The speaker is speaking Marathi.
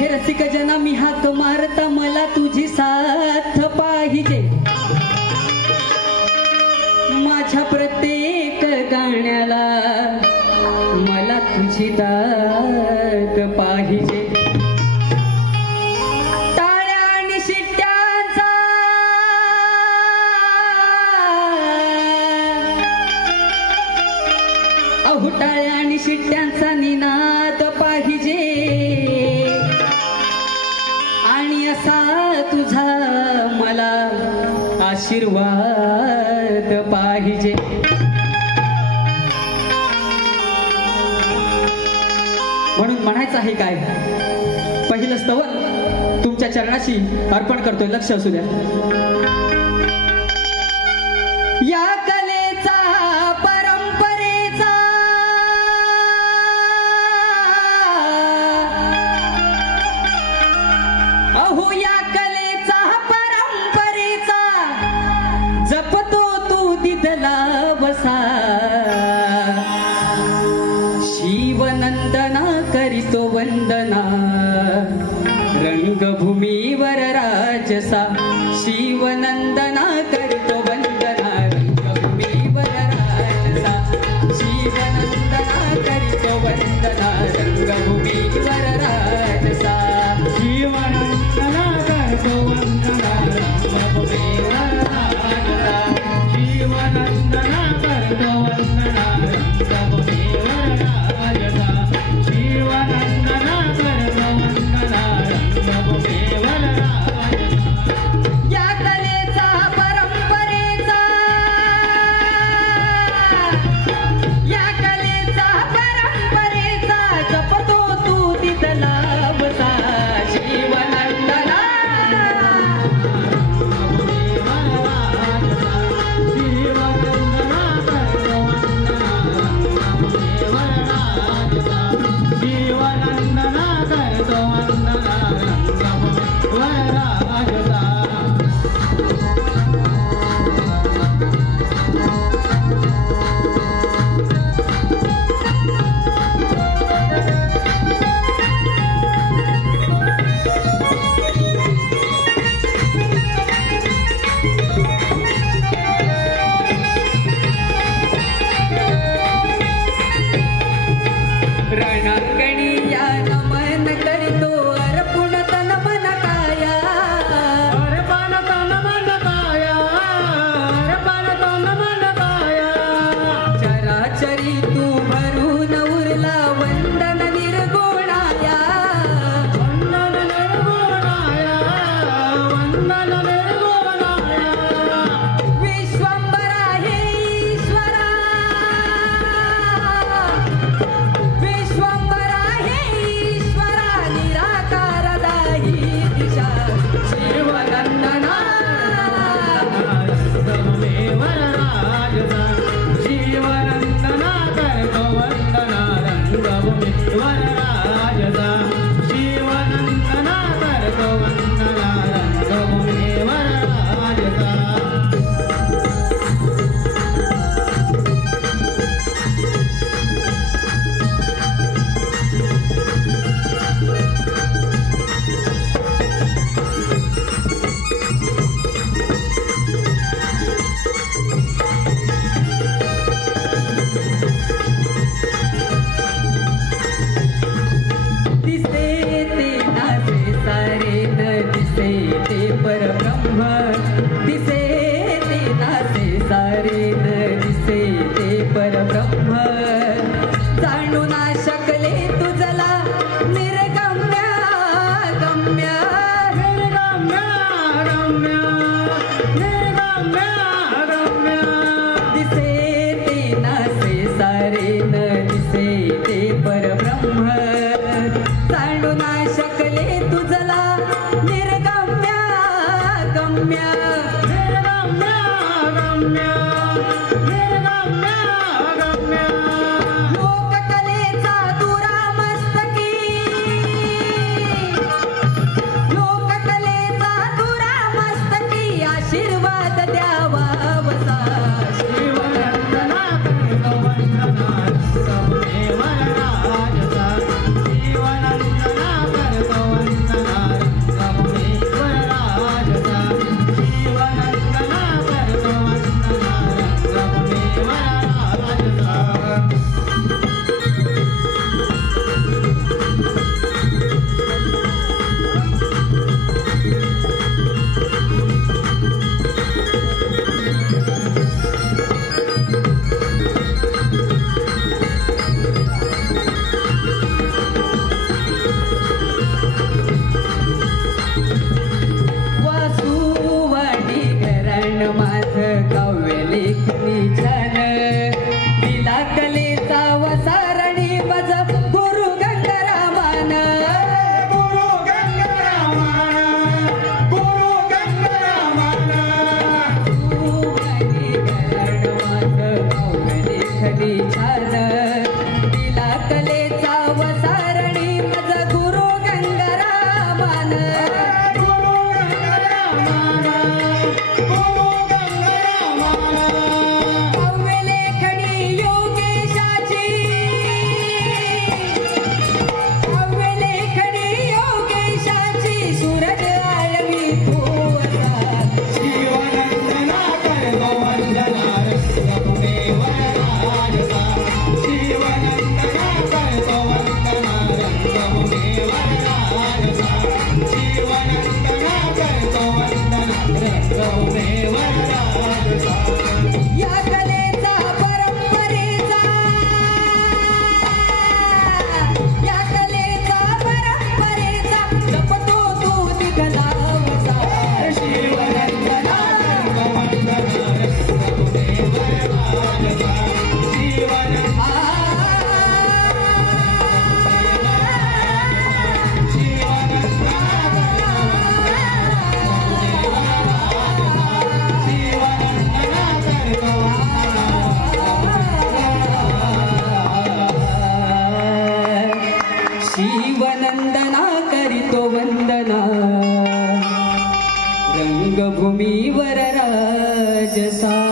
हे रसिक जना मी हाक मारता मला तुझी साथ पाहिजे माझ्या प्रत्येक गाण्याला मला तुझी दाद पाहिजे टाळ्या आणि शिट्ट्यांचा अहो टाळ्या आणि शिट्ट्यांचा निनाद पाहिजे आणि असा तुझा मला आशीर्वाद पाहिजे म्हणून म्हणायचं आहे काय पहिलं स्तवन तुमच्या चरणाशी अर्पण करतोय लक्ष असू द्या या कलेचा परंपरेचा अहो या कलेचा परंपरेचा जपतो तू दिदला बसा शिवनंदना करितो वंदना रंगभूमीवर राजसा शिवनंदना करितो वंदना रंगभूमीवर राजसा शिवनंदना करितो वंदना रंगभूमीवर राजसा शिवनंदना करितो वंदना रंगभूमीवर राजसा शिवनंदना करितो वंदना रंगभूमीवर राजसा शिवनंदना करितो वंदना रंगभूमीवर राजसा या कलेचा परंपरेचा या कलेचा परंपरेचा जपतो तू तिथला बसा शिवनंदना शिवनंदना करितो वंदना रंगभूमीवर राजसा